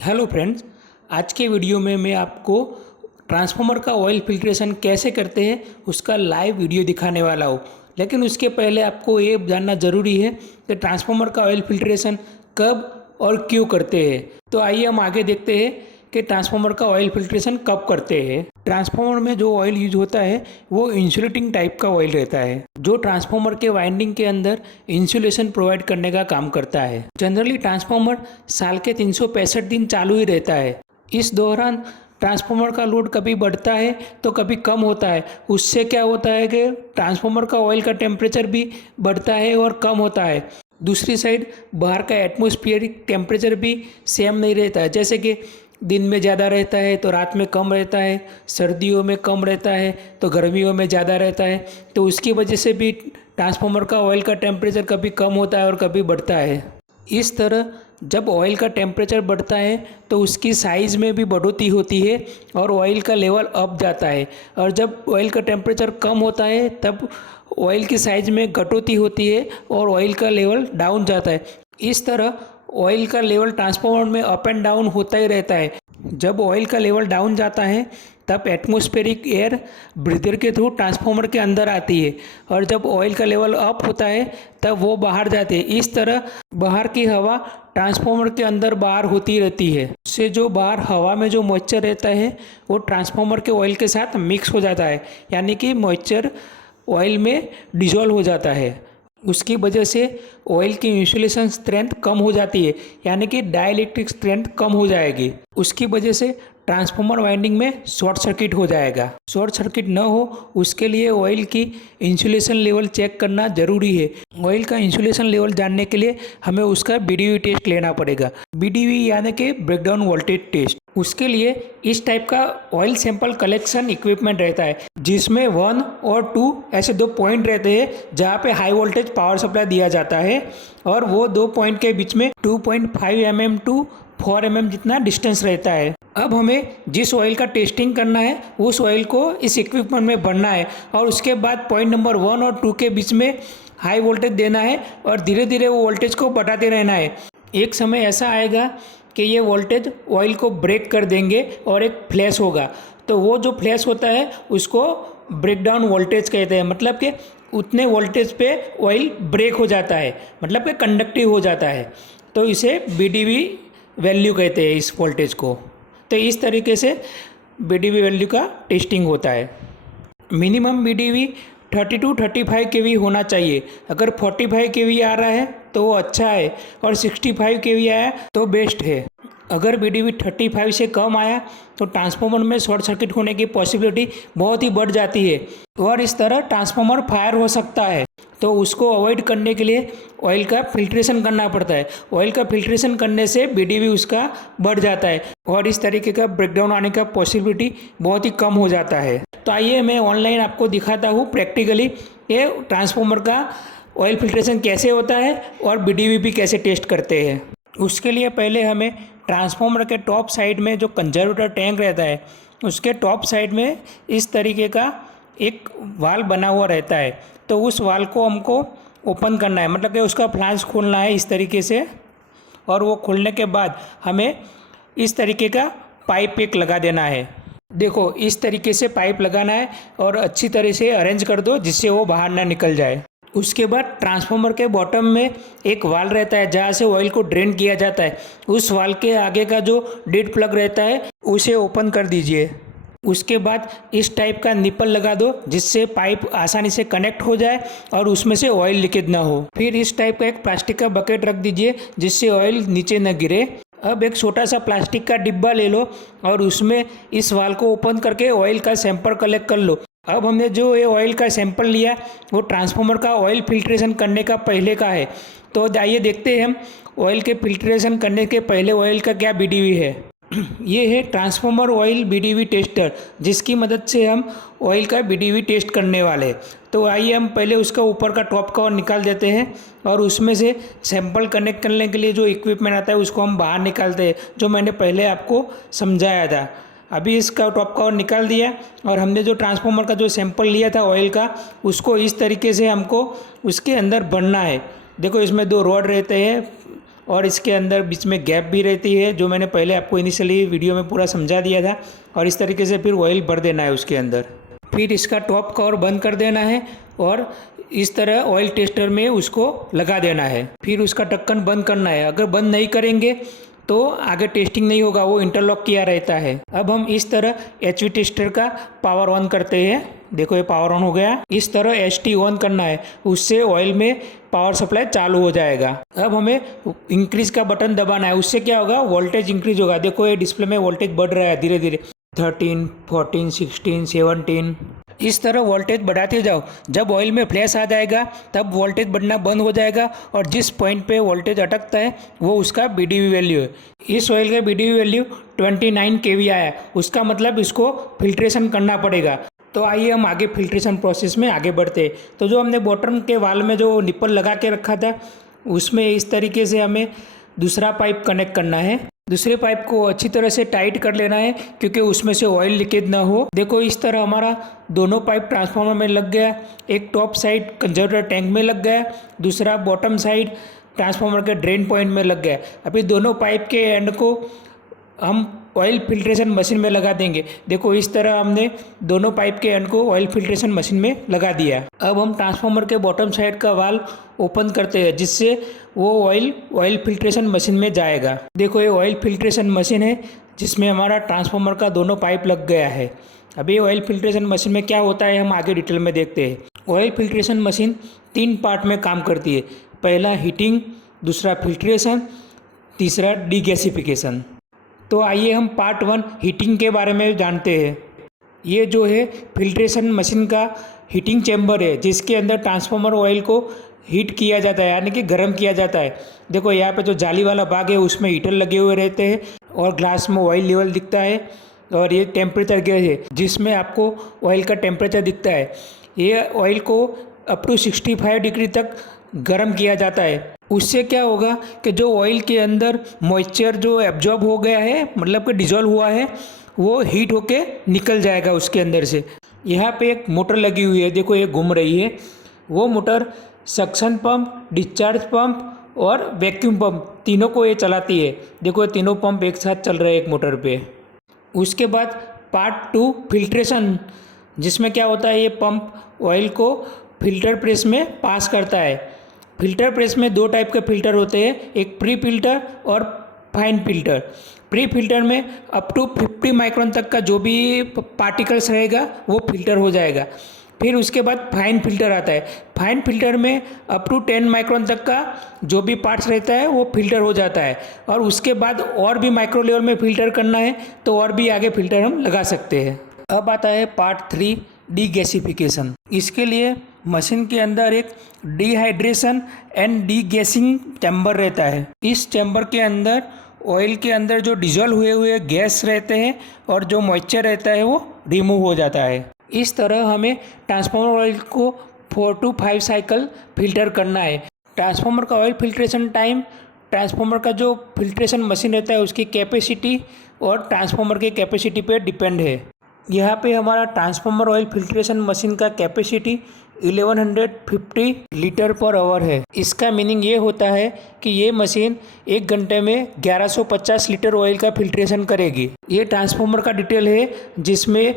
Hello friends. आज के video में मैं आपको ट्रांसफार्मर का ऑयल फिल्ट्रेशन कैसे करते हैं उसका लाइव वीडियो दिखाने वाला हूँ। लेकिन उसके पहले आपको ये जानना ज़रूरी है कि ट्रांसफार्मर का ऑयल फिल्ट्रेशन कब और क्यों करते हैं। तो आइए हम आगे देखते हैं कि ट्रांसफार्मर का ऑयल फिल्ट्रेशन कब करते हैं। ट्रांसफार्मर में जो ऑयल यूज होता है वो इंसुलेटिंग टाइप का ऑयल रहता है जो ट्रांसफार्मर के वाइंडिंग के अंदर इंसुलेशन प्रोवाइड करने का काम करता है। जनरली ट्रांसफार्मर साल के 365 दिन चालू ही रहता है। इस दौरान ट्रांसफार्मर का लोड कभी बढ़ता है तो कभी कम होता है। उससे क्या होता है कि ट्रांसफार्मर का ऑयल का टेम्परेचर भी बढ़ता है और कम होता है। दूसरी साइड बाहर का एटमॉस्फेरिक टेम्परेचर भी सेम नहीं रहता है। जैसे कि दिन में ज़्यादा रहता है तो रात में कम रहता है, सर्दियों में कम रहता है तो गर्मियों में ज़्यादा रहता है। तो उसकी वजह से भी ट्रांसफार्मर का ऑयल का टेम्परेचर कभी कम होता है और कभी बढ़ता है। इस तरह जब ऑयल का टेम्परेचर बढ़ता है तो उसकी साइज़ में भी बढ़ोतरी होती है और ऑयल का लेवल अप जाता है। और जब ऑयल का टेम्परेचर कम होता है तब ऑयल की साइज़ में कटौती होती है और ऑयल का लेवल डाउन जाता है। इस तरह ऑयल का लेवल ट्रांसफार्मर में अप एंड डाउन होता ही रहता है। जब ऑयल का लेवल डाउन जाता है तब एटमॉस्फेरिक एयर ब्रीदर के थ्रू ट्रांसफार्मर के अंदर आती है और जब ऑयल का लेवल अप होता है तब वो बाहर जाते हैं। इस तरह बाहर की हवा ट्रांसफार्मर के अंदर बाहर होती रहती है। उससे जो बाहर हवा में जो मॉइस्चर रहता है वो ट्रांसफार्मर के ऑयल के साथ मिक्स हो जाता है, यानी कि मॉइस्चर ऑयल में डिजॉल्व हो जाता है। उसकी वजह से ऑयल की इंसुलेशन स्ट्रेंथ कम हो जाती है, यानी कि डाइलेक्ट्रिक स्ट्रेंथ कम हो जाएगी। उसकी वजह से ट्रांसफार्मर वाइंडिंग में शॉर्ट सर्किट हो जाएगा। शॉर्ट सर्किट न हो उसके लिए ऑयल की इंसुलेशन लेवल चेक करना ज़रूरी है। ऑयल का इंसुलेशन लेवल जानने के लिए हमें उसका बीडीवी टेस्ट लेना पड़ेगा। बीडीवी यानी कि ब्रेकडाउन वोल्टेज टेस्ट। उसके लिए इस टाइप का ऑयल सैंपल कलेक्शन इक्विपमेंट रहता है जिसमें 1 और 2 ऐसे दो पॉइंट रहते हैं जहाँ पे हाई वोल्टेज पावर सप्लाई दिया जाता है और वो दो पॉइंट के बीच में 2.5 mm टू 4 mm जितना डिस्टेंस रहता है। अब हमें जिस ऑयल का टेस्टिंग करना है उस ऑयल को इस इक्विपमेंट में भरना है और उसके बाद पॉइंट नंबर 1 और 2 के बीच में हाई वोल्टेज देना है और धीरे धीरे वो वोल्टेज को बढ़ाते रहना है। एक समय ऐसा आएगा कि ये वोल्टेज ऑयल को ब्रेक कर देंगे और एक फ्लैश होगा। तो वो जो फ्लैश होता है उसको ब्रेकडाउन वोल्टेज कहते हैं। मतलब कि उतने वोल्टेज पे ऑयल ब्रेक हो जाता है, मतलब कि कंडक्टिव हो जाता है। तो इसे बीडीवी वैल्यू कहते हैं इस वोल्टेज को। तो इस तरीके से बीडीवी वैल्यू का टेस्टिंग होता है। मिनिमम बीडीवी 30 to 35 केवी होना चाहिए। अगर 45 केवी आ रहा है तो वो अच्छा है और 65 केवी आया तो बेस्ट है। अगर बीडीवी 35 से कम आया तो ट्रांसफार्मर में शॉर्ट सर्किट होने की पॉसिबिलिटी बहुत ही बढ़ जाती है और इस तरह ट्रांसफार्मर फायर हो सकता है। तो उसको अवॉइड करने के लिए ऑयल का फिल्ट्रेशन करना पड़ता है। ऑयल का फिल्ट्रेशन करने से बीडीवी उसका बढ़ जाता है और इस तरीके का ब्रेकडाउन आने का पॉसिबिलिटी बहुत ही कम हो जाता है। तो आइए मैं ऑनलाइन आपको दिखाता हूँ प्रैक्टिकली ये ट्रांसफार्मर का ऑयल फिल्ट्रेशन कैसे होता है और बीडीवी भी कैसे टेस्ट करते हैं। उसके लिए पहले हमें ट्रांसफार्मर के टॉप साइड में जो कंजर्वेटर टैंक रहता है उसके टॉप साइड में इस तरीके का एक वाल्व बना हुआ रहता है। तो उस वाल्व को हमको ओपन करना है, मतलब कि उसका फ्लांज खोलना है इस तरीके से। और वो खोलने के बाद हमें इस तरीके का पाइप एक लगा देना है। देखो इस तरीके से पाइप लगाना है और अच्छी तरह से अरेंज कर दो जिससे वो बाहर ना निकल जाए। उसके बाद ट्रांसफार्मर के बॉटम में एक वाल रहता है जहाँ से ऑयल को ड्रेन किया जाता है। उस वाल के आगे का जो डेड प्लग रहता है उसे ओपन कर दीजिए। उसके बाद इस टाइप का निपल लगा दो जिससे पाइप आसानी से कनेक्ट हो जाए और उसमें से ऑयल लीकेज ना हो। फिर इस टाइप का एक प्लास्टिक का बकेट रख दीजिए जिससे ऑयल नीचे न गिरे। अब एक छोटा सा प्लास्टिक का डिब्बा ले लो और उसमें इस वाल को ओपन करके ऑयल का सैंपल कलेक्ट कर लो। अब हमने जो ये ऑयल का सैंपल लिया वो ट्रांसफार्मर का ऑयल फिल्ट्रेशन करने का पहले का है। तो आइए देखते हैं हम ऑयल के फिल्ट्रेशन करने के पहले ऑयल का क्या बीडीवी है। ये है ट्रांसफार्मर ऑयल बीडीवी टेस्टर जिसकी मदद से हम ऑयल का बीडीवी टेस्ट करने वाले। तो आइए हम पहले उसका ऊपर का टॉप कवर निकाल देते हैं और उसमें से सैंपल कनेक्ट करने के लिए जो इक्विपमेंट आता है उसको हम बाहर निकालते हैं, जो मैंने पहले आपको समझाया था। अभी इसका टॉप कवर निकाल दिया और हमने जो ट्रांसफार्मर का जो सैंपल लिया था ऑयल का उसको इस तरीके से हमको उसके अंदर भरना है। देखो इसमें दो रॉड रहते हैं और इसके अंदर बीच में गैप भी रहती है, जो मैंने पहले आपको इनिशियली वीडियो में पूरा समझा दिया था। और इस तरीके से फिर ऑयल भर देना है उसके अंदर। फिर इसका टॉप कवर बंद कर देना है और इस तरह ऑयल टेस्टर में उसको लगा देना है। फिर उसका ढक्कन बंद करना है। अगर बंद नहीं करेंगे तो आगे टेस्टिंग नहीं होगा, वो इंटरलॉक किया रहता है। अब हम इस तरह एचवी टेस्टर का पावर ऑन करते हैं। देखो ये पावर ऑन हो गया। इस तरह एचटी ऑन करना है, उससे ऑयल में पावर सप्लाई चालू हो जाएगा। अब हमें इंक्रीज का बटन दबाना है, उससे क्या होगा, वोल्टेज इंक्रीज होगा। देखो ये डिस्प्ले में वोल्टेज बढ़ रहा है धीरे धीरे, 13, 14, 16, 17। इस तरह वोल्टेज बढ़ाते जाओ। जब ऑयल में फ्लैश आ जाएगा तब वोल्टेज बढ़ना बंद हो जाएगा और जिस पॉइंट पे वोल्टेज अटकता है वो उसका बीडीवी वैल्यू है। इस ऑयल का बीडीवी वैल्यू 29 केवी आया, उसका मतलब इसको फिल्ट्रेशन करना पड़ेगा। तो आइए हम आगे फिल्ट्रेशन प्रोसेस में आगे बढ़ते हैं। तो जो हमने बॉटम के वाल में जो निप्पल लगा के रखा था उसमें इस तरीके से हमें दूसरा पाइप कनेक्ट करना है। दूसरे पाइप को अच्छी तरह से टाइट कर लेना है क्योंकि उसमें से ऑयल लीकेज ना हो। देखो इस तरह हमारा दोनों पाइप ट्रांसफार्मर में लग गया। एक टॉप साइड कंजर्वेटर टैंक में लग गया, दूसरा बॉटम साइड ट्रांसफार्मर के ड्रेन पॉइंट में लग गया। अभी दोनों पाइप के एंड को हम ऑयल फिल्ट्रेशन मशीन में लगा देंगे। देखो इस तरह हमने दोनों पाइप के एंड को ऑयल फिल्ट्रेशन मशीन में लगा दिया। अब हम ट्रांसफार्मर के बॉटम साइड का वाल्व ओपन करते हैं जिससे वो ऑयल फिल्ट्रेशन मशीन में जाएगा। देखो ये ऑयल फिल्ट्रेशन मशीन है जिसमें हमारा ट्रांसफार्मर का दोनों पाइप लग गया है। अभी ऑयल फिल्ट्रेशन मशीन में क्या होता है हम आगे डिटेल में देखते हैं। ऑयल फिल्ट्रेशन मशीन 3 पार्ट में काम करती है। पहला हीटिंग, दूसरा फिल्ट्रेशन, तीसरा डीगैसिफिकेशन। तो आइए हम पार्ट 1 हीटिंग के बारे में जानते हैं। ये जो है फिल्ट्रेशन मशीन का हीटिंग चैम्बर है जिसके अंदर ट्रांसफार्मर ऑयल को हीट किया जाता है, यानी कि गर्म किया जाता है। देखो यहाँ पे जो जाली वाला भाग है उसमें हीटर लगे हुए रहते हैं और ग्लास में ऑयल लेवल दिखता है और ये टेम्परेचर गेज है जिसमें आपको ऑयल का टेम्परेचर दिखता है। ये ऑयल को अप टू 65 डिग्री तक गर्म किया जाता है। उससे क्या होगा कि जो ऑयल के अंदर मॉइस्चर जो एब्जॉर्ब हो गया है, मतलब कि डिजॉल्व हुआ है, वो हीट होके निकल जाएगा उसके अंदर से। यहाँ पे एक मोटर लगी हुई है, देखो ये घूम रही है। वो motor suction pump, discharge pump और वैक्यूम पंप तीनों को ये चलाती है। देखो ये तीनों पंप एक साथ चल रहे हैं एक मोटर पे। उसके बाद पार्ट 2 फिल्ट्रेशन, जिसमें क्या होता है, ये पंप ऑयल को फिल्टर प्रेस में पास करता है। फिल्टर प्रेस में 2 टाइप के फिल्टर होते हैं, एक प्री फिल्टर और फाइन फिल्टर। प्री फिल्टर में अप टू 50 माइक्रोन तक का जो भी पार्टिकल्स रहेगा वो फिल्टर हो जाएगा। फिर उसके बाद फाइन फिल्टर आता है। फाइन फिल्टर में अप टू 10 माइक्रोन तक का जो भी पार्ट्स रहता है वो फिल्टर हो जाता है और उसके बाद और भी माइक्रो लेवल में फ़िल्टर करना है तो और भी आगे फ़िल्टर हम लगा सकते हैं। अब आता है पार्ट 3 डीगैसिफिकेशन। इसके लिए मशीन के अंदर एक डिहाइड्रेशन एंड डीगैसिंग चैम्बर रहता है। इस चैम्बर के अंदर ऑयल के अंदर जो डिजॉल्व हुए हुए गैस रहते हैं और जो मॉइस्चर रहता है वो रिमूव हो जाता है। इस तरह हमें ट्रांसफार्मर ऑयल को 4 to 5 साइकिल फिल्टर करना है। ट्रांसफार्मर का ऑयल फिल्ट्रेशन टाइम ट्रांसफार्मर का जो फिल्ट्रेशन मशीन रहता है उसकी कैपेसिटी और ट्रांसफार्मर की कैपेसिटी पे डिपेंड है। यहाँ पे हमारा ट्रांसफार्मर ऑयल फिल्ट्रेशन मशीन का कैपेसिटी 1150 लीटर पर आवर है। इसका मीनिंग ये होता है कि ये मशीन 1 घंटे में 1150 लीटर ऑयल का फिल्ट्रेशन करेगी। ये ट्रांसफार्मर का डिटेल है जिसमें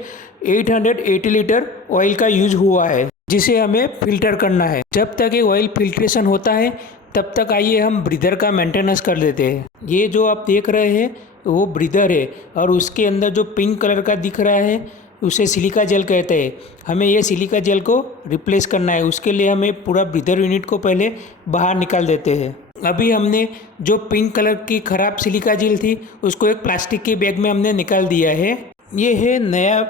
880 लीटर ऑयल का यूज हुआ है जिसे हमें फिल्टर करना है। जब तक ये ऑयल फिल्ट्रेशन होता है तब तक आइए हम ब्रीदर का मेंटेनेंस कर लेते हैं। ये जो आप देख रहे हैं वो ब्रीदर है और उसके अंदर जो पिंक कलर का दिख रहा है उसे सिलिका जेल कहते हैं। हमें ये सिलिका जेल को रिप्लेस करना है। उसके लिए हमें पूरा ब्रीदर यूनिट को पहले बाहर निकाल देते हैं। अभी हमने जो पिंक कलर की ख़राब सिलिका जेल थी उसको एक प्लास्टिक के बैग में हमने निकाल दिया है। ये है नया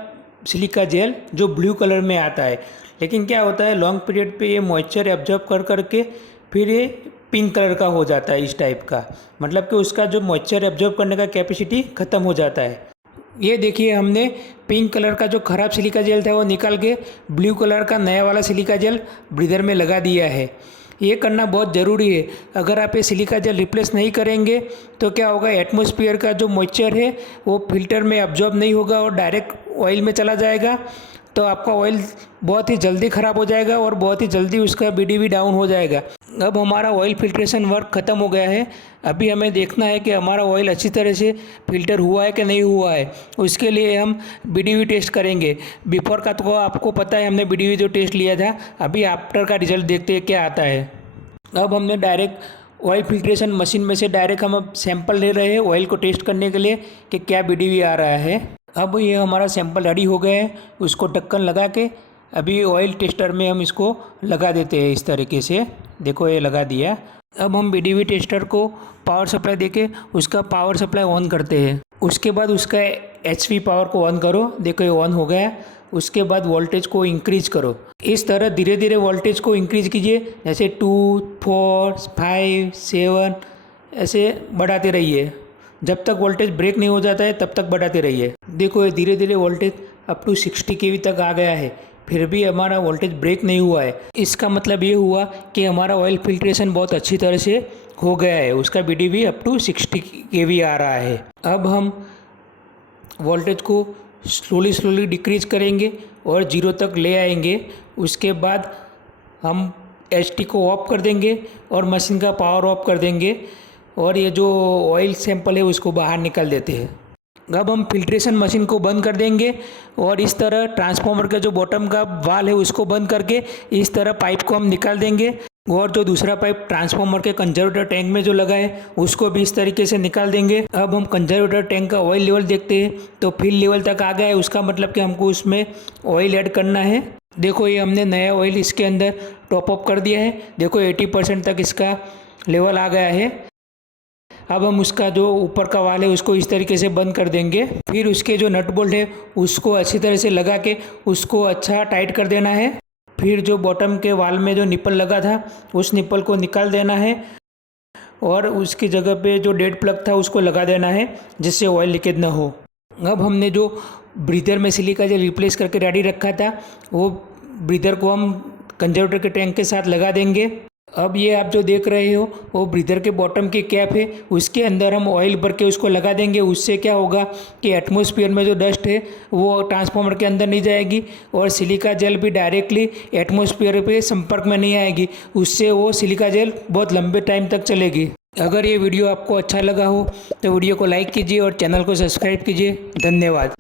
सिलिका जेल जो ब्लू कलर में आता है, लेकिन क्या होता है लॉन्ग पीरियड पे ये मॉइस्चर एब्जॉर्ब कर करके फिर ये पिंक कलर का हो जाता है। इस टाइप का मतलब कि उसका जो मॉइस्चर एब्जॉर्ब करने का कैपेसिटी ख़त्म हो जाता है। ये देखिए हमने पिंक कलर का जो ख़राब सिलिका जेल था वो निकाल के ब्लू कलर का नया वाला सिलिका जेल ब्रीदर में लगा दिया है। ये करना बहुत ज़रूरी है। अगर आप ये सिलिका जेल रिप्लेस नहीं करेंगे तो क्या होगा, एटमॉस्फेयर का जो मॉइस्चर है वो फिल्टर में अब्जॉर्ब नहीं होगा और डायरेक्ट ऑयल में चला जाएगा। तो आपका ऑयल बहुत ही जल्दी ख़राब हो जाएगा और बहुत ही जल्दी उसका बीडीवी डाउन हो जाएगा। अब हमारा ऑयल फिल्ट्रेशन वर्क ख़त्म हो गया है। अभी हमें देखना है कि हमारा ऑयल अच्छी तरह से फ़िल्टर हुआ है कि नहीं हुआ है। उसके लिए हम बीडीवी टेस्ट करेंगे। बिफोर का तो आपको पता है, हमने बीडीवी जो टेस्ट लिया था। अभी आफ्टर का रिजल्ट देखते हैं क्या आता है। अब हमने डायरेक्ट ऑयल फिल्ट्रेशन मशीन में से डायरेक्ट हम अब सैंपल ले रहे हैं ऑयल को टेस्ट करने के लिए कि क्या बीडीवी आ रहा है। अब ये हमारा सैंपल रेडी हो गया है। उसको ढक्कन लगा के अभी ऑयल टेस्टर में हम इसको लगा देते हैं इस तरीके से। देखो ये लगा दिया। अब हम बीडीवी टेस्टर को पावर सप्लाई देके उसका पावर सप्लाई ऑन करते हैं। उसके बाद उसका एचपी पावर को ऑन करो। देखो ये ऑन हो गया। उसके बाद वोल्टेज को इंक्रीज करो। इस तरह धीरे धीरे वोल्टेज को इंक्रीज कीजिए, जैसे 2, 4, 5, 7 ऐसे बढ़ाते रहिए। जब तक वोल्टेज ब्रेक नहीं हो जाता है तब तक बढ़ाते रहिए। देखो ये धीरे धीरे वोल्टेज अप टू 60 केवी तक आ गया है, फिर भी हमारा वोल्टेज ब्रेक नहीं हुआ है। इसका मतलब ये हुआ कि हमारा ऑयल फिल्ट्रेशन बहुत अच्छी तरह से हो गया है। उसका बीडीवी अप टू 60 केवी आ रहा है। अब हम वोल्टेज को स्लोली डिक्रीज करेंगे और 0 तक ले आएंगे। उसके बाद हम एचटी को ऑफ कर देंगे और मशीन का पावर ऑफ कर देंगे और ये जो ऑयल सैंपल है उसको बाहर निकाल देते हैं। अब हम फिल्ट्रेशन मशीन को बंद कर देंगे और इस तरह ट्रांसफार्मर का जो बॉटम का वाल है उसको बंद करके इस तरह पाइप को हम निकाल देंगे और जो दूसरा पाइप ट्रांसफार्मर के कंजर्वेटर टैंक में जो लगा है उसको भी इस तरीके से निकाल देंगे। अब हम कंजर्वेटर टैंक का ऑयल लेवल देखते हैं तो फिल लेवल तक आ गया है। उसका मतलब कि हमको उसमें ऑयल ऐड करना है। देखो ये हमने नया ऑयल इसके अंदर टॉप अप कर दिया है। देखो 80% तक इसका लेवल आ गया है। अब हम उसका जो ऊपर का वाल है उसको इस तरीके से बंद कर देंगे। फिर उसके जो नट बोल्ट है उसको अच्छी तरह से लगा के उसको अच्छा टाइट कर देना है। फिर जो बॉटम के वाल में जो निप्पल लगा था उस निप्पल को निकाल देना है और उसकी जगह पे जो डेड प्लग था उसको लगा देना है जिससे ऑयल लीकेज ना हो। अब हमने जो ब्रीदर में सिलिका जेल रिप्लेस करके रेडी रखा था वो ब्रीदर को हम कंजर्वेटर के टैंक के साथ लगा देंगे। अब ये आप जो देख रहे हो वो ब्रीदर के बॉटम की कैप है, उसके अंदर हम ऑयल भर के उसको लगा देंगे। उससे क्या होगा कि एटमॉस्फेयर में जो डस्ट है वो ट्रांसफार्मर के अंदर नहीं जाएगी और सिलिका जेल भी डायरेक्टली एटमॉस्फेयर पे संपर्क में नहीं आएगी। उससे वो सिलिका जेल बहुत लंबे टाइम तक चलेगी। अगर ये वीडियो आपको अच्छा लगा हो तो वीडियो को लाइक कीजिए और चैनल को सब्सक्राइब कीजिए। धन्यवाद।